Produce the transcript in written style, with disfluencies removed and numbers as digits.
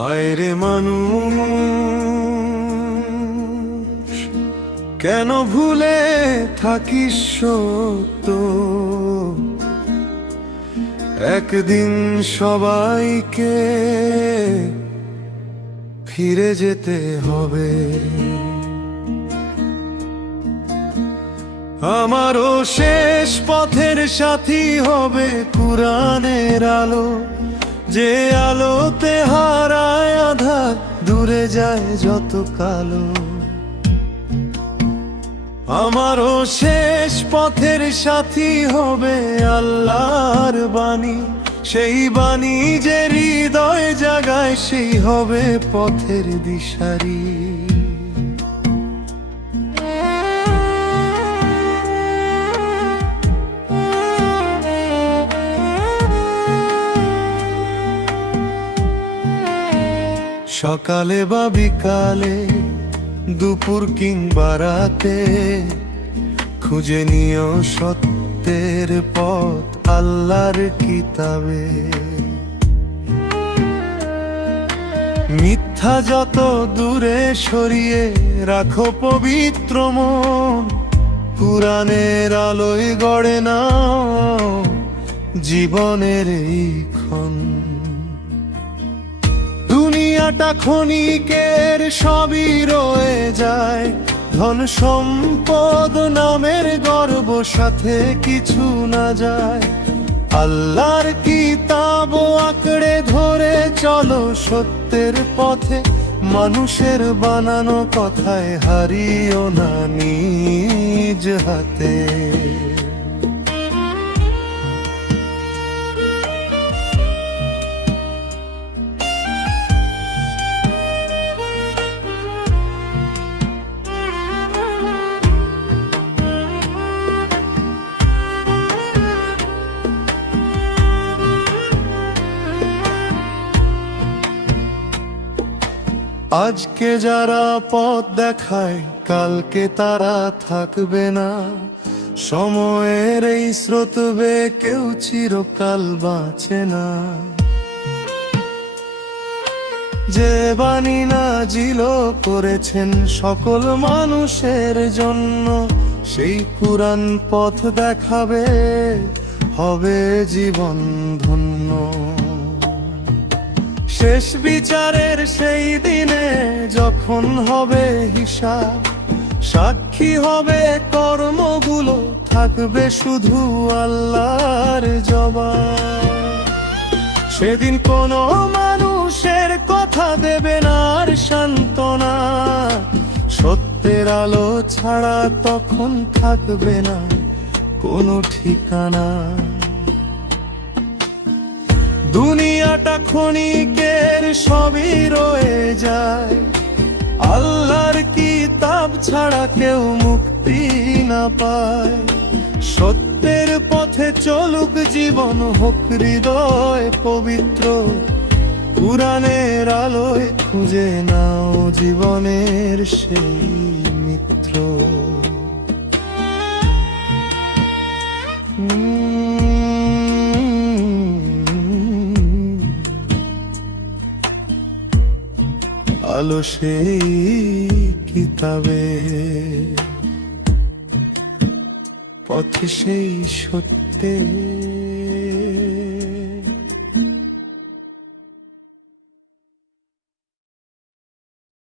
হায় রে মানুষ, কেন ভুলে থাকিস সত্য? একদিন সবাইকে ফিরে যেতে হবে। আমারও শেষ পথের সাথী হবে কুরআনের আলো, যে আলোতে হারায় আঁধার, দূরে যায় যত কালো। আমারও শেষ পথের সাথী হবে আল্লাহর বাণী, সেই বাণী যে হৃদয় জাগায়, সেই হবে পথের দিশারি। সকালে বা বিকালে, দুপুর কিংবা রাতে, খুঁজে নিও সত্যের পথ আল্লাহর কিতাবে। মিথ্যা যত দূরে সরিয়ে রাখো পবিত্র মন, কুরআনের আলোয় গড়ে নাও জীবনের এই ক্ষণ। দুনিয়াটা ক্ষণিকের, সবই রয়ে যায়, ধন সম্পদ নামের গর্ব সাথে কিছু না যায়। আল্লাহর কিতাব আঁকড়ে ধরে চলো সত্যের পথে, মানুষের বানানো কথায় হারিও না নিজ হাতে। আজকে যারা পথ দেখায়, কালকে তারা থাকবে না। সময়ের এই স্রোত বেয়ে কেউ চিরকাল বাঁচে না। যে বাণী নাজিল করেছেন সকল মানুষের জন্য, সেই কুরআন পথ দেখাবে, হবে জীবন ধন্য। শেষ বিচারের সেই দিনে যখন হবে হিসাব, সাক্ষী হবে কর্মগুলো, থাকবে শুধু আল্লাহর জবাব। সেদিন কোনো মানুষের কথা দেবে না আর সান্ত্বনা, সত্যের আলো ছাড়া তখন থাকবে না কোনো ঠিকানা। দুনিয়াটা ক্ষণিকের, সবই রয়ে যায়, আল্লাহর কিতাব ছাড়া কেউ মুক্তি না পায়। সত্যের পথে চলুক জীবন, হোক হৃদয় পবিত্র, কুরআনের আলোয় খুঁজে নাও জীবনের সেই মিত্র। আলো সেই কিতাবে, পথ সেই সত্যে।